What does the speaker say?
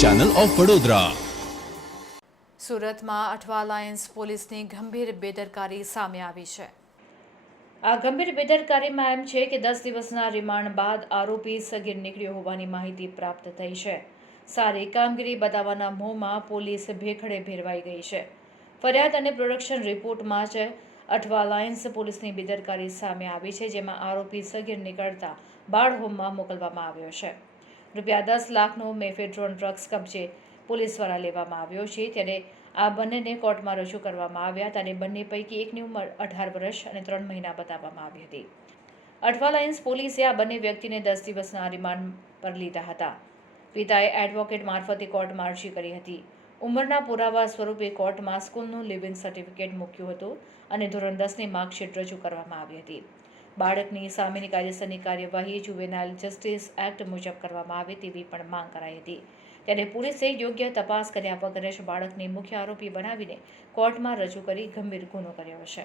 Channel of Vadodara સુરતમાં Athwa Lions પોલીસની ગંભીર બેદરકારી સામે આવી છે. આ ગંભીર બેદરકારીમાં એમ છે કે દસ દિવસના રિમાન્ડ બાદ આરોપી સગીર નીકળ્યો હોવાની માહિતી પ્રાપ્ત થઈ છે. સારી કામગીરી બતાવવાના મોહમાં પોલીસ ભેખડે ભેરવાઈ ગઈ છે. ફરિયાદ અને પ્રોડક્શન રિપોર્ટમાં જ અઠવા લાયન્સ પોલીસની બેદરકારી સામે આવી છે જેમાં આરોપી સગીર નીકળતા બાળ હોમમાં મોકલવામાં આવ્યો છે. રૂપિયા દસ લાખનો મેફેડ્રોન ડ્રગ્સ કબજે પોલીસ દ્વારા લેવામાં આવ્યો છે. ત્યારે આ બંનેને કોર્ટમાં રજૂ કરવામાં આવ્યા ત્યારે બંને પૈકી એકની ઉંમર અઢાર વર્ષ અને ત્રણ મહિના બતાવવામાં આવી હતી. અઠવા લાયન્સ પોલીસે આ બંને વ્યક્તિને દસ દિવસના રિમાન્ડ પર લીધા હતા. પિતાએ એડવોકેટ મારફતે કોર્ટમાં અરજી કરી હતી. ઉંમરના પુરાવા સ્વરૂપે કોર્ટમાં સ્કૂલનું લિવિંગ સર્ટિફિકેટ મૂક્યું હતું અને ધોરણ દસની માર્કશીટ રજૂ કરવામાં આવી હતી. બાળકની સામેની કાયદેસરની કાર્યવાહી જુવેનાઇલ જસ્ટિસ એક્ટ મુજબ કરવામાં આવે તેવી પણ માંગ કરાઈ હતી. ત્યારે પોલીસે યોગ્ય તપાસ કર્યા વગર જ બાળકને મુખ્ય આરોપી બનાવીને કોર્ટમાં રજૂ કરી ગંભીર ગુનો કર્યો છે.